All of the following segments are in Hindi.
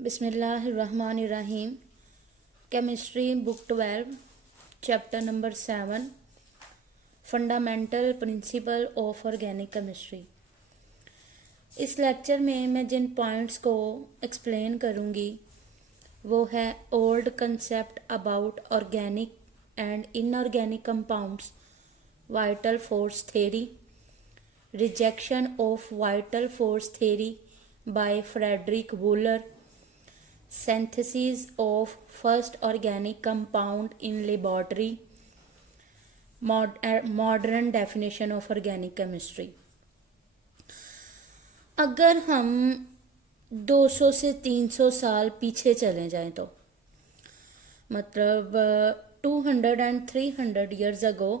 बिस्मिल्लाहिर्रहमानिर्रहीम। Chemistry book 12 chapter number 7 fundamental principle of organic chemistry. इस लेक्चर में मैं जिन पॉइंट्स को एक्सप्लेन करूँगी वो है old concept about organic and inorganic compounds, vital force theory, rejection of vital force theory by Friedrich Wöhler, synthesis of first organic compound in laboratory, modern definition of organic chemistry। अगर हम 200 से 300 साल पीछे चले जाएं तो मतलब 200 and 300 years ago,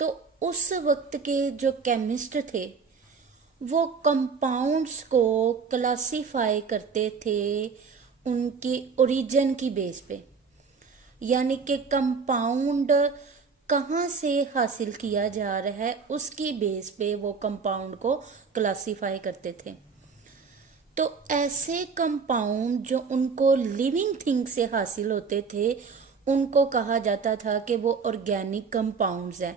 तो उस वक्त के जो केमिस्ट थे वो कंपाउंड्स को क्लासीफाई करते थे उनकी ओरिजिन की बेस पे, यानी कि कंपाउंड कहाँ से हासिल किया जा रहा है उसकी बेस पे वो कंपाउंड को क्लासीफाई करते थे। तो ऐसे कंपाउंड जो उनको लिविंग थिंग से हासिल होते थे उनको कहा जाता था कि वो ऑर्गेनिक कंपाउंड्स हैं।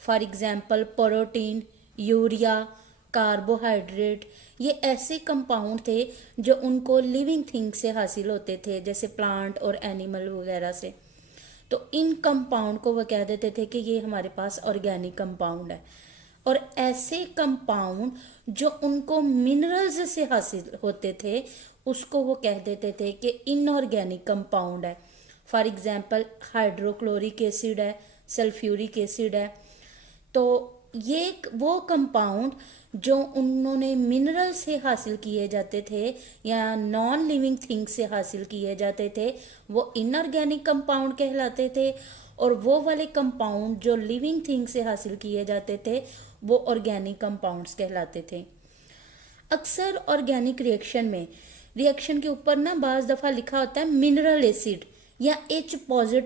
For example protein, urea, carbohydrate, ये ऐसे कंपाउंड थे जो उनको लिविंग थिंग से हासिल होते थे, जैसे प्लांट और एनिमल वगैरह से। तो इन कंपाउंड को वो कह देते थे कि ये हमारे पास ऑर्गेनिक कंपाउंड है। और ऐसे कंपाउंड जो उनको मिनरल्स से हासिल होते थे उसको वो कह देते थे कि इनऑर्गेनिक कंपाउंड है। फॉर एग्जांपल हाइड्रोक्लोरिक एसिड है, सल्फ्यूरिक एसिड है। तो ये वो कंपाउंड जो उन्होंने मिनरल से हासिल किए जाते थे या नॉन लिविंग थिंग से हासिल किए जाते थे वो इनऑर्गेनिक कंपाउंड कहलाते थे, और वो वाले कंपाउंड जो लिविंग थिंग से हासिल किए जाते थे वो ऑर्गेनिक कंपाउंड्स कहलाते थे। अक्सर ऑर्गेनिक रिएक्शन के ऊपर ना बाज़ दफ़ा लिखा होता है मिनरल एसिड या H+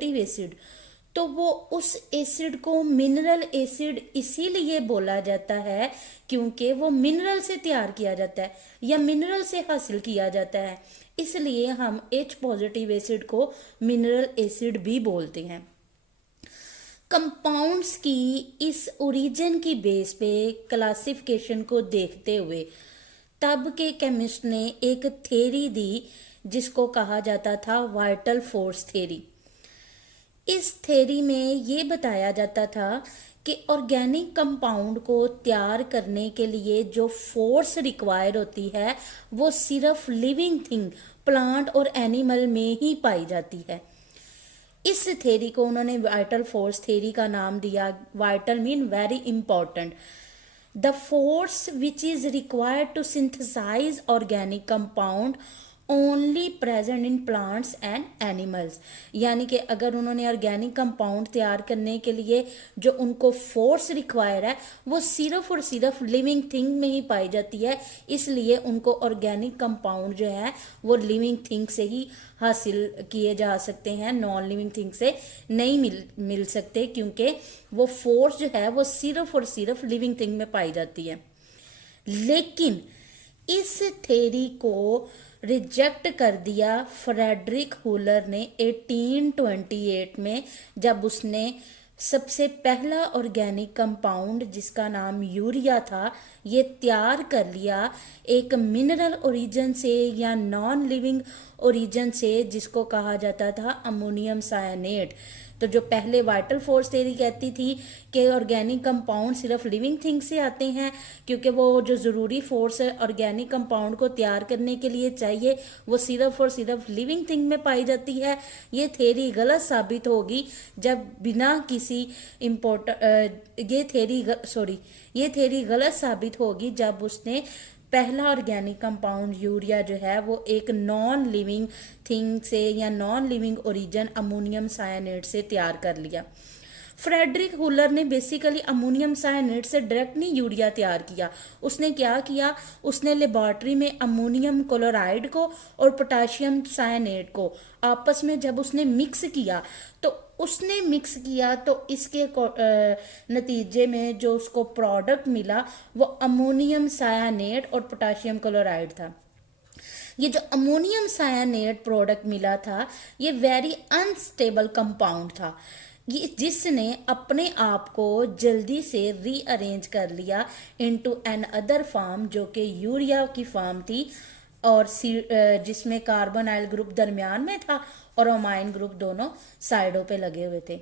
एसिड, तो वो उस एसिड को मिनरल एसिड इसीलिए बोला जाता है क्योंकि वो मिनरल से तैयार किया जाता है या मिनरल से हासिल किया जाता है, इसलिए हम H+ एसिड को मिनरल एसिड भी बोलते हैं। कंपाउंड्स की इस ओरिजिन की बेस पे क्लासिफिकेशन को देखते हुए तब के केमिस्ट ने एक थ्योरी दी जिसको कहा जाता था वाइटल फोर्स थ्योरी। इस थ्योरी में ये बताया जाता था कि ऑर्गेनिक कंपाउंड को तैयार करने के लिए जो फोर्स रिक्वायर होती है वो सिर्फ लिविंग थिंग, प्लांट और एनिमल में ही पाई जाती है। इस थ्योरी को उन्होंने वाइटल फोर्स थ्योरी का नाम दिया। Vital mean very important, the force which is required to synthesise organic compound only present in plants and animals. यानी कि अगर उन्होंने ऑर्गेनिक कंपाउंड तैयार करने के लिए जो उनको फोर्स रिक्वायर है वो सिर्फ और सिर्फ लिविंग थिंग में ही पाई जाती है, इसलिए उनको ऑर्गेनिक कंपाउंड जो है वो लिविंग थिंग से ही हासिल किए जा सकते हैं, नॉन लिविंग थिंग से नहीं मिल सकते, क्योंकि वो फोर्स जो है वो सिर्फ और सिर्फ लिविंग थिंग में पाई जाती है। लेकिन इस थ्योरी को रिजेक्ट कर दिया फ्रेडरिक वूलर ने 1828 में, जब उसने सबसे पहला ऑर्गेनिक कंपाउंड जिसका नाम यूरिया था ये तैयार कर लिया एक मिनरल ओरिजिन से या नॉन लिविंग ओरिजिन से जिसको कहा जाता था अमोनियम सायनेट। तो जो पहले वाइटल फोर्स थ्योरी कहती थी कि ऑर्गेनिक कंपाउंड सिर्फ लिविंग थिंग से आते हैं क्योंकि वो जो ज़रूरी फोर्स है ऑर्गेनिक कंपाउंड को तैयार करने के लिए चाहिए वो सिर्फ और सिर्फ लिविंग थिंग में पाई जाती है, ये थ्योरी गलत साबित होगी जब बिना किसी ये थ्योरी गलत साबित होगी जब उसने पहला ऑर्गेनिक कंपाउंड यूरिया जो है वो एक नॉन लिविंग थिंग से या non living origin ammonium cyanate से तैयार कर लिया। फ्रेडरिक वूलर ने बेसिकली अमोनियम सायनेट से डायरेक्ट नहीं यूरिया तैयार किया। उसने क्या किया, उसने लेबॉर्ट्री में अमोनियम क्लोराइड को और पोटाशियम सायनेट को आपस में जब उसने मिक्स किया तो उसने मिक्स किया तो इसके नतीजे में जो उसको प्रोडक्ट मिला वो अमोनियम सायानेट और पोटाशियम क्लोराइड था। ये जो अमोनियम सायानेट प्रोडक्ट मिला था ये वेरी अनस्टेबल कंपाउंड था, ये जिसने अपने आप को जल्दी से रीअरेंज कर लिया इनटू एन अदर फॉर्म जो कि यूरिया की फॉर्म थी, और जिसमें कार्बोनाइल ग्रुप दरमियान में था और अमाइन ग्रुप दोनों साइडों पे लगे हुए थे।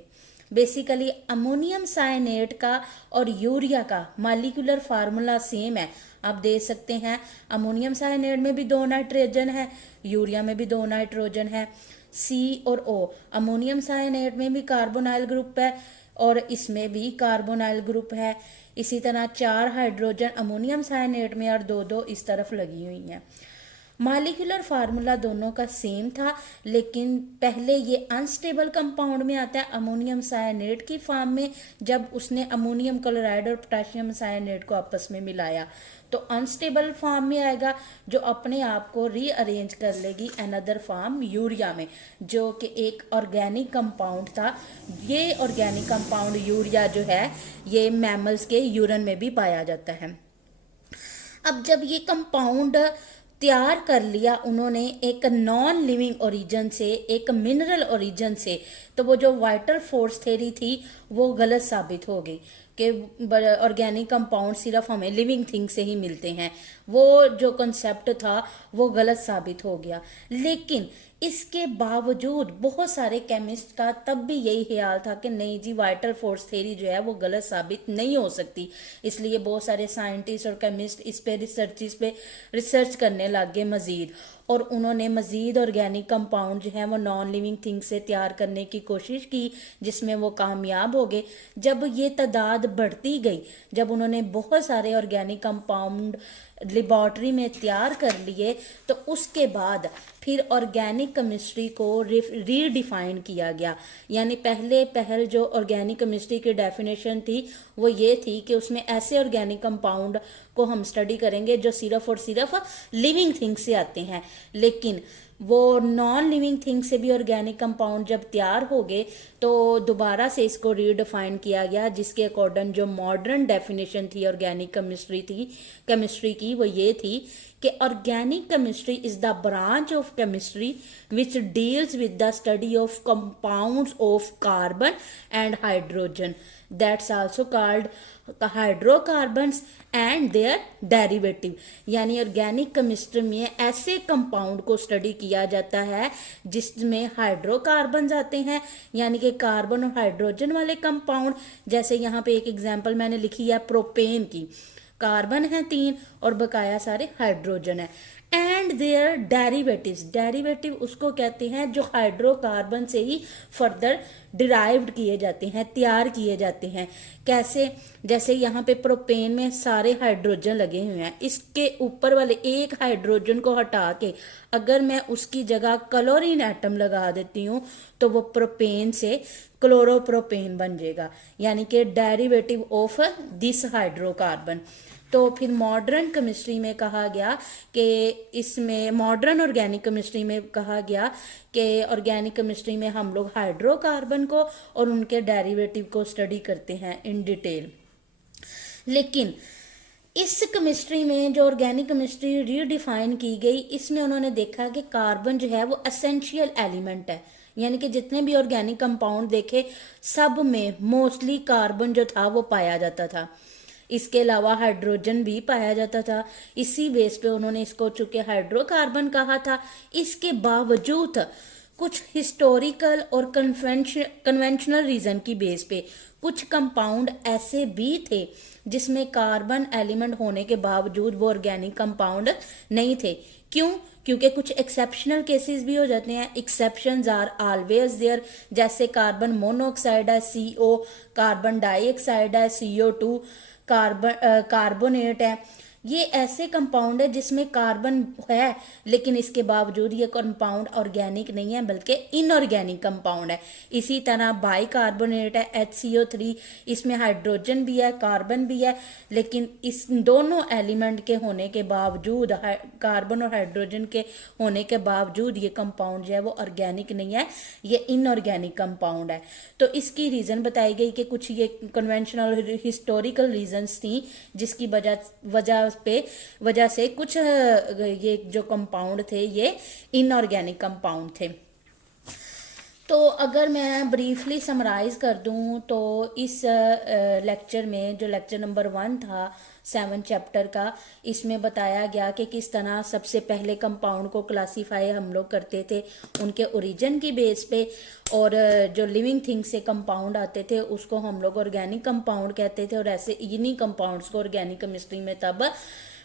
बेसिकली अमोनियम साइनेट का और यूरिया का मॉलिक्यूलर फार्मूला सेम है। आप देख सकते हैं अमोनियम साइनेट में भी 2 नाइट्रोजन है, यूरिया में भी 2 नाइट्रोजन है। सी और ओ, अमोनियम साइनेट में भी कार्बोनाइल ग्रुप है और इसमें भी कार्बोनाइल ग्रुप है। इसी तरह 4 हाइड्रोजन अमोनियम साइनेट में और 2-2 इस तरफ लगी हुई हैं। मॉलिक्यूलर फार्मूला दोनों का सेम था, लेकिन पहले ये अनस्टेबल कंपाउंड में आता है अमोनियम साइनेट की फॉर्म में। जब उसने अमोनियम क्लोराइड और पोटाशियम साइनेट को आपस में मिलाया तो अनस्टेबल फॉर्म में आएगा जो अपने आप को रीअरेंज कर लेगी अनदर फॉर्म यूरिया में, जो कि एक ऑर्गेनिक कंपाउंड था। ये ऑर्गेनिक कंपाउंड यूरिया जो है ये मैमल्स के यूरिन में भी पाया जाता है। अब जब ये कंपाउंड तैयार कर लिया उन्होंने एक नॉन लिविंग ओरिजिन से, एक मिनरल ओरिजिन से, तो वो जो वाइटल फोर्स थ्योरी थी वो गलत साबित हो गई कि ऑर्गेनिक कंपाउंड सिर्फ हमें लिविंग थिंग से ही मिलते हैं। वो जो कंसेप्ट था वो गलत साबित हो गया। लेकिन इसके बावजूद बहुत सारे केमिस्ट का तब भी यही ख्याल था कि नहीं जी, वाइटल फोर्स थ्योरी जो है वो गलत साबित नहीं हो सकती। इसलिए बहुत सारे साइंटिस्ट और केमिस्ट इस पे रिसर्च करने लग गए मज़ीद, और उन्होंने मज़ीद ऑर्गेनिक कंपाउंड जो है वो नॉन लिविंग थिंग से तैयार करने की कोशिश की, जिसमें वो कामयाब हो गए। जब ये तादाद बढ़ती गई, जब उन्होंने बहुत सारे ऑर्गेनिक कंपाउंड लेबॉर्ट्री में तैयार कर लिए, तो उसके बाद फिर ऑर्गेनिक केमिस्ट्री को रीडिफाइन किया गया। यानी पहल जो ऑर्गेनिक केमिस्ट्री की डेफिनेशन थी वो ये थी कि उसमें ऐसे ऑर्गेनिक कंपाउंड को हम स्टडी करेंगे जो सिर्फ और सिर्फ लिविंग थिंग से आते हैं। लेकिन वो नॉन लिविंग थिंग से भी ऑर्गेनिक कंपाउंड जब तैयार हो गए तो दोबारा से इसको रीडिफाइन किया गया, जिसके अकॉर्डिंग जो मॉडर्न डेफिनेशन थी ऑर्गेनिक केमिस्ट्री की वो ये थी कि organic chemistry is the branch of chemistry which deals with the study of compounds of carbon and hydrogen, that's also called hydrocarbons and their derivative. यानी ऑर्गेनिक केमिस्ट्री में ऐसे कंपाउंड को स्टडी किया जाता है जिसमें हाइड्रोकार्बन्स आते हैं, यानी कि कार्बन और हाइड्रोजन वाले कंपाउंड। जैसे यहाँ पे एक एग्जांपल मैंने लिखी है प्रोपेन की, कार्बन है 3 और बकाया सारे हाइड्रोजन है। एंड देयर डेरिवेटिव उसको कहते हैं जो हाइड्रोकार्बन से ही फर्दर डिराइव्ड किए जाते हैं, तैयार किए जाते हैं। कैसे? जैसे यहाँ पे प्रोपेन में सारे हाइड्रोजन लगे हुए हैं, इसके ऊपर वाले एक हाइड्रोजन को हटा के अगर मैं उसकी जगह क्लोरीन एटम लगा देती हूँ तो वो प्रोपेन से क्लोरोप्रोपेन बन जाएगा, यानी कि डेरिवेटिव ऑफ दिस हाइड्रोकार्बन। तो फिर मॉडर्न केमिस्ट्री में कहा गया कि इसमें मॉडर्न ऑर्गेनिक केमिस्ट्री में कहा गया कि ऑर्गेनिक केमिस्ट्री में हम लोग हाइड्रोकार्बन को और उनके डेरिवेटिव को स्टडी करते हैं इन डिटेल। लेकिन इस केमिस्ट्री में जो ऑर्गेनिक केमिस्ट्री रीडिफाइन की गई, इसमें उन्होंने देखा कि कार्बन जो है वो एसेंशियल एलिमेंट है, यानी कि जितने भी ऑर्गेनिक कंपाउंड देखे सब में मोस्टली कार्बन जो था वो पाया जाता था। इसके अलावा हाइड्रोजन भी पाया जाता था। इसी बेस पे उन्होंने इसको चूंकि हाइड्रोकार्बन कहा था। इसके बावजूद कुछ हिस्टोरिकल और कन्वेंशनल रीजन की बेस पे कुछ कंपाउंड ऐसे भी थे जिसमें कार्बन एलिमेंट होने के बावजूद वो ऑर्गेनिक कंपाउंड नहीं थे। क्यों? क्योंकि कुछ एक्सेप्शनल केसेस भी हो जाते हैं। एक्सेप्शंस आर ऑलवेज देयर, जैसे कार्बन मोनोऑक्साइड है CO, कार्बन डाइऑक्साइड है CO2, कार्बोनेट है, ये ऐसे कंपाउंड है जिसमें कार्बन है, लेकिन इसके बावजूद ये कंपाउंड ऑर्गेनिक नहीं है बल्कि इनऑर्गेनिक कंपाउंड है। इसी तरह बाइकार्बोनेट है HCO3, इसमें हाइड्रोजन भी है कार्बन भी है, लेकिन इस दोनों एलिमेंट के होने के बावजूद, कार्बन और हाइड्रोजन के होने के बावजूद ये कंपाउंड जो है वो ऑर्गेनिक नहीं है, ये इनऑर्गेनिक कंपाउंड है। तो इसकी रीज़न बताई गई कि कुछ ये कन्वेंशनल हिस्टोरिकल रीजंस थी जिसकी वजह से कुछ ये जो कंपाउंड थे ये इनऑर्गेनिक कंपाउंड थे। तो अगर मैं ब्रीफली समराइज़ कर दूं तो इस लेक्चर में, जो लेक्चर नंबर 1 था 7 चैप्टर का, इसमें बताया गया कि किस तरह सबसे पहले कंपाउंड को क्लासीफाई हम लोग करते थे उनके ओरिजिन की बेस पे, और जो लिविंग थिंग से कंपाउंड आते थे उसको हम लोग ऑर्गेनिक कंपाउंड कहते थे, और ऐसे इन्हीं कंपाउंड्स को ऑर्गेनिक केमिस्ट्री में तब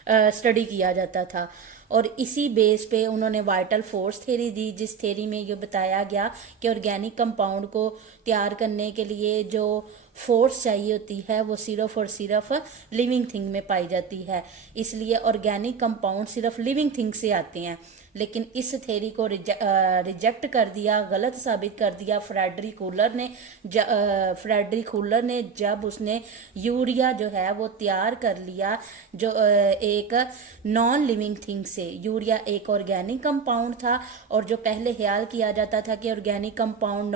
स्टडी किया जाता था। और इसी बेस पे उन्होंने वाइटल फोर्स थ्योरी दी, जिस थ्योरी में ये बताया गया कि ऑर्गेनिक कंपाउंड को तैयार करने के लिए जो फोर्स चाहिए होती है वो सिर्फ और सिर्फ लिविंग थिंग में पाई जाती है, इसलिए ऑर्गेनिक कंपाउंड सिर्फ लिविंग थिंग से आते हैं। लेकिन इस थ्योरी को रिजेक्ट कर दिया, गलत साबित कर दिया फ्रेडरिक हुलर ने जब उसने यूरिया जो है वो तैयार कर लिया, जो एक नॉन लिविंग थिंग से। यूरिया एक ऑर्गेनिक कंपाउंड था, और जो पहले ख्याल किया जाता था कि organic compound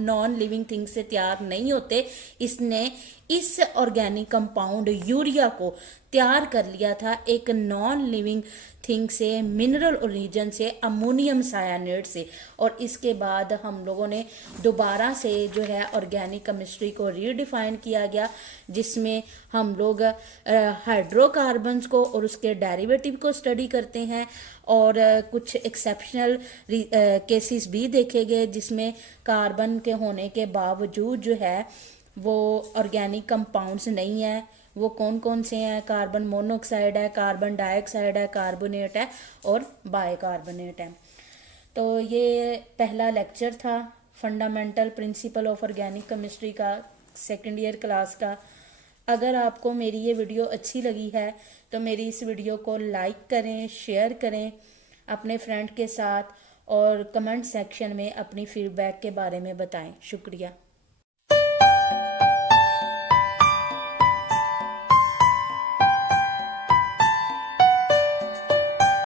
non living thing से तैयार नहीं होते, इसने इस ऑर्गेनिक कंपाउंड यूरिया को तैयार कर लिया था एक नॉन लिविंग थिंग से, मिनरल ओरिजिन से, अमोनियम सायानाइड से। और इसके बाद हम लोगों ने दोबारा से जो है ऑर्गेनिक केमिस्ट्री को रीडिफाइन किया गया, जिसमें हम लोग हाइड्रोकार्बन्स को और उसके डेरिवेटिव को स्टडी करते हैं, और कुछ एक्सेप्शनल केसेस भी देखे गए जिसमें कार्बन के होने के बावजूद जो है वो ऑर्गेनिक कंपाउंड्स नहीं है। वो कौन कौन से हैं? कार्बन मोनोऑक्साइड है, कार्बन डाइऑक्साइड है, कार्बोनेट है और बाइकार्बोनेट है। तो ये पहला लेक्चर था fundamental principle of organic chemistry का, सेकेंड ईयर क्लास का। अगर आपको मेरी ये वीडियो अच्छी लगी है तो मेरी इस वीडियो को लाइक करें, शेयर करें अपने फ्रेंड के साथ, और कमेंट सेक्शन में अपनी फीडबैक के बारे में बताएं। शुक्रिया।